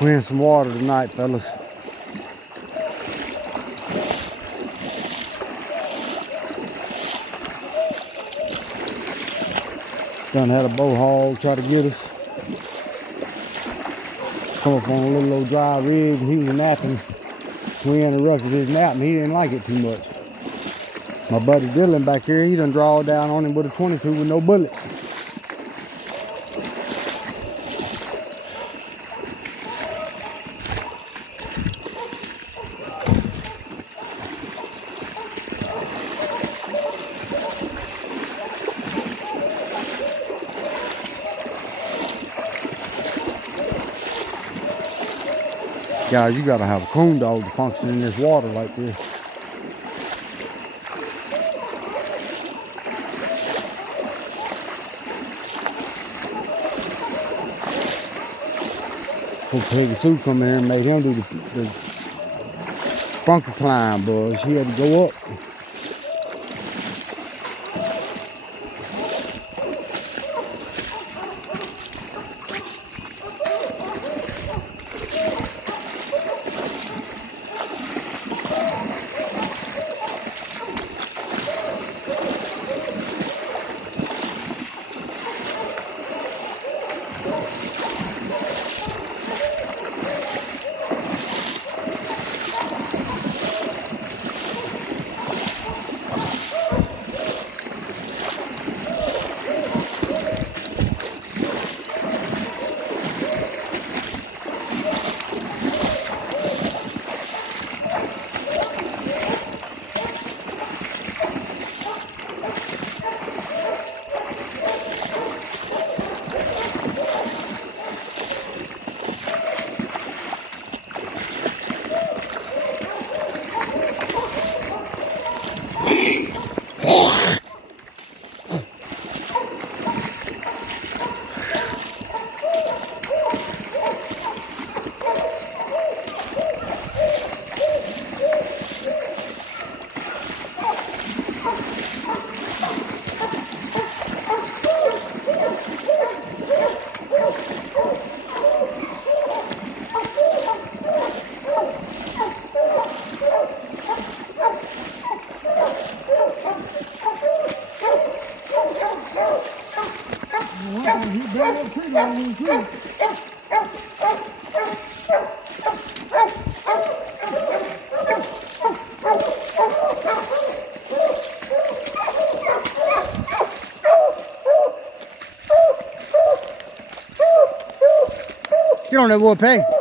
We're in some water tonight, fellas. Done had a bow hog try to get us. Come up on a little old dry rig and he was napping. We interrupted his nap and he didn't like it too much. My buddy Dylan back here, he done draw down on him with a 22 with no bullets. Guys, you gotta have a coon dog to function in this water like this. Poor Peggy Sue come in here and made him do the bunker climb, boys. He had to go up. Get on that boy, Pay.